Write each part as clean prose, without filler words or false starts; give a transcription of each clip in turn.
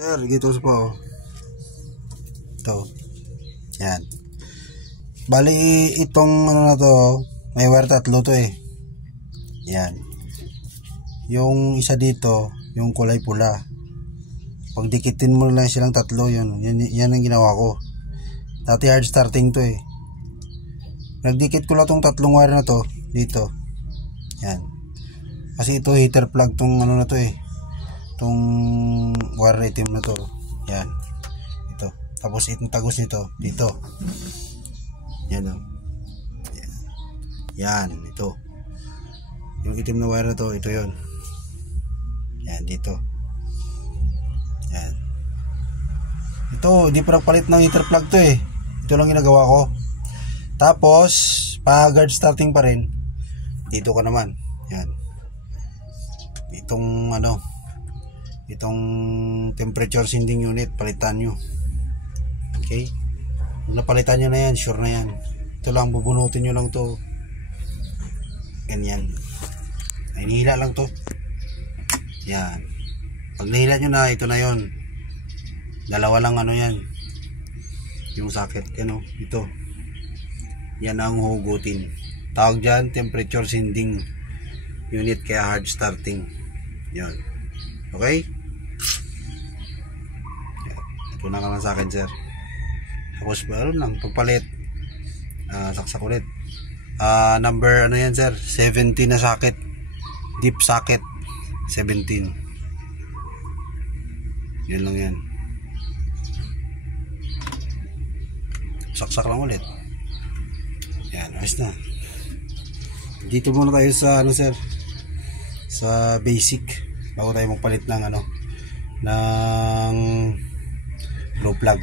Sir, gito po. Ito. Yan. Bali, itong ano na to, may wire tatlo to eh. Yan. Yung isa dito, yung kulay pula. Pag dikitin mo lang silang tatlo, yan ang ginawa ko. Dati hard starting to eh. Nagdikit ko lang tong tatlong wire na to, dito. Yan. Kasi ito heater plug tong ano na to eh. Itong wire item na to. Yan. Ito. Tapos itong tagos nito dito. Yan o. Yan. Ito. Yung item na wire na to, ito yon. Yan. Dito. Yan. Ito. Hindi pa nagpalit ng heater plug to eh. Ito lang ginagawa ko. Tapos pa guard starting pa rin. Dito ka naman. Yan. Itong ano, itong temperature sending unit, palitan nyo. Okay? Kung napalitan nyo na yan, sure na yan. Ito lang, bubunutin nyo lang to. Ganyan. Ay, nihila lang to. Yan. Pag nihila nyo na, ito na yon. Dalawa lang ano yan. Yung socket, ano, ito. Yan ang hugutin. Tawag dyan, temperature sending unit, kaya hard starting. Yan. Okay? Ito na naman sa akin, sir. Tapos meron lang pagpalit, saksak ulit. Number ano yan, sir? 17 na socket. Deep socket 17. Yan lang yan. Saksak lang ulit. Yan, ayos na. Dito muna tayo sa ano, sir, sa basic bago tayo magpalit ng ano, ng glow plug.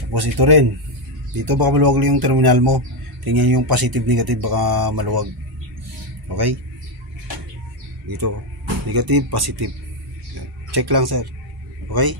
Tapos ito rin, dito baka maluwag yung terminal mo. Tingnan yung positive negative, baka maluwag. Okay, dito negative positive, check lang, sir. Okay.